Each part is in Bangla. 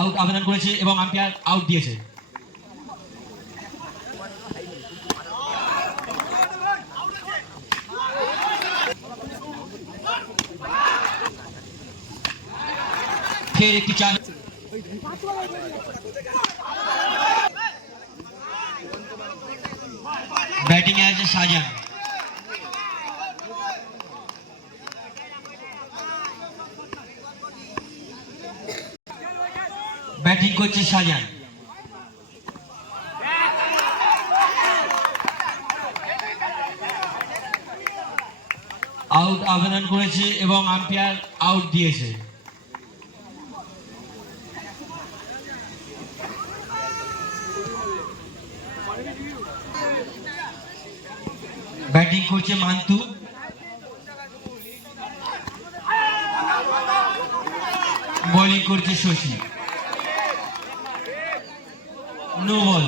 আউট আবেদন করেছে এবং আম্পায়ার আউট দিয়েছে। ফের একটি ব্যাটিং এ আছে শাহজাহান। ব্যাটিং করছে শাহজাহান আউট আবেদন করেছে এবং আম্পায়ার আউট দিয়েছে। ব্যাটিং করছে মান্তু বোলিং করছে শশী। নো বল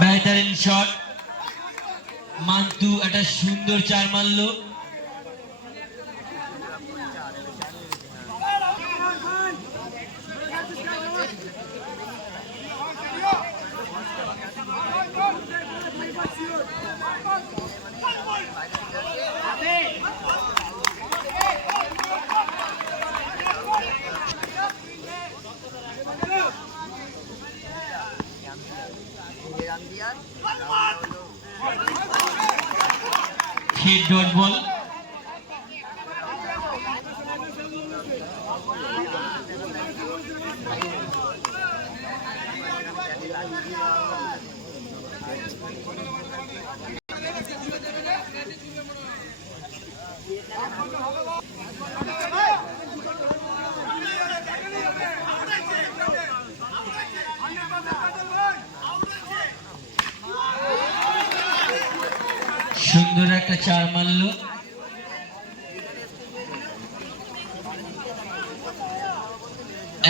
বেহতারিন শট মান্তু একটা সুন্দর চার মারলো। hit dodgeball. সুন্দর একটা চার মারলো।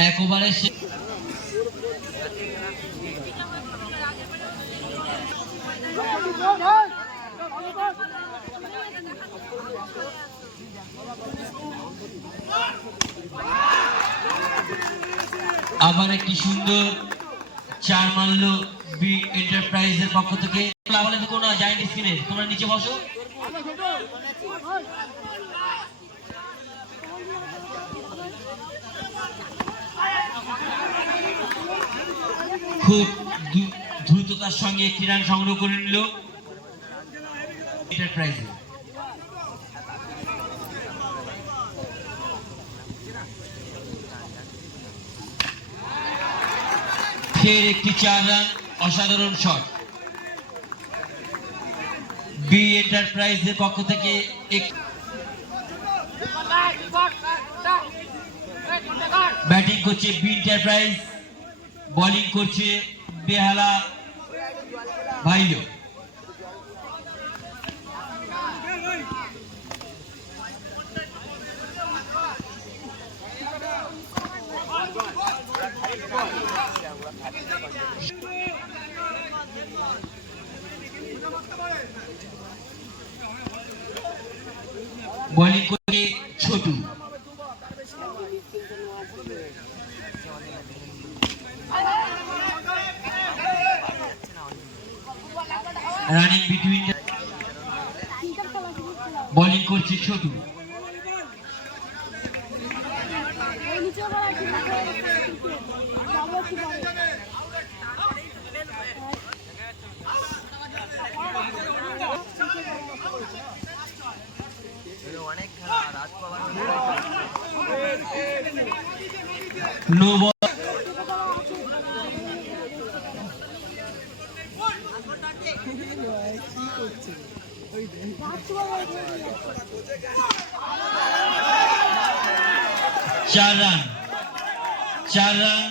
এক সে আবার একটি সুন্দর চার বি এন্টারপ্রাইজের পক্ষ থেকে। কোনো নিচে বসো। খুব দ্রুততার সঙ্গে একটি রান সংগ্রহ করে নিল। এন্টারপ্রাইজে। ফের একটি চার রান অসাধারণ শট। বি এন্টারপ্রাইজের পক্ষ থেকে ব্যাটিং করছে বি এন্টারপ্রাইজ বোলিং করছে বেহালা ভাইলো। বোলিং করে ছোটু রানিং বিটুইন বোলিং করছে ছোটু নো বল চার রান চার রান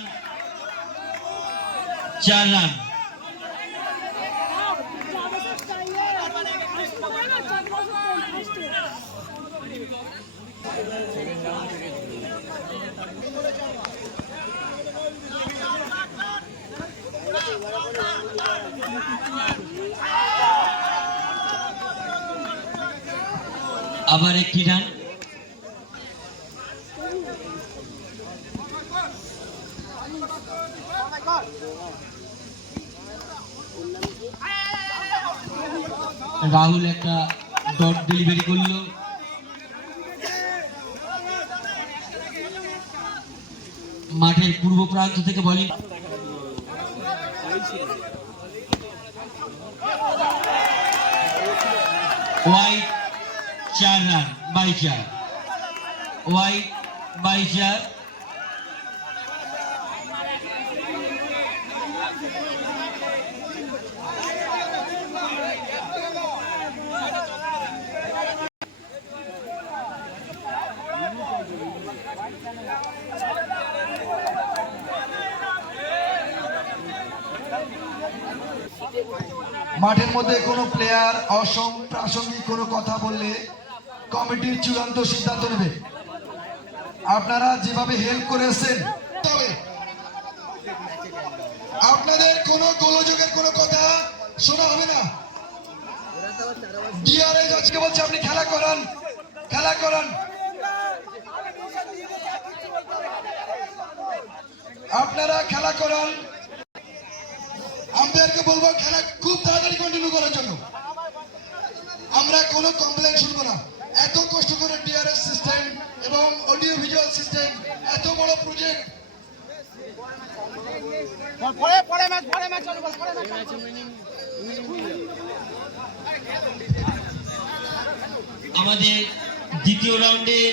চার। রান আবার একটি রান রাহুল একটা ডট ডেলিভারি করল। মাঠের পূর্ব প্রান্ত থেকে বলিং। ওয়াইড চার রান বাই চার ওয়াইড বাই চার মাঠের মধ্যে কোনো প্লেয়ার অসম প্রাসঙ্গিক কোনো কথা বললে কমিটির চূড়ান্ত সিদ্ধান্ত নেবে। আপনারা যেভাবে হেল্প করেছেন তবে আপনাদের কোনো গোলযোগের কোনো কথা শোনা হবে না। ডিআরএস আজকে বলছে, আপনি খেলা করান খেলা করান। আপনারা খেলা করান। আম্পায়ারকে বলব, খেলা খুব তাড়াতাড়ি কন্টিনিউ করার জন্য। আমরা কোনো কমপ্লেন শুনব না। এত কষ্ট করে ডিআরএস সিস্টেম এবং অডিও ভিজুয়াল সিস্টেম এত বড় প্রজেক্ট পরে পরে ম্যাচ পরে ম্যাচ চালু কর পরে ম্যাচ আমাদের দ্বিতীয় রাউন্ডের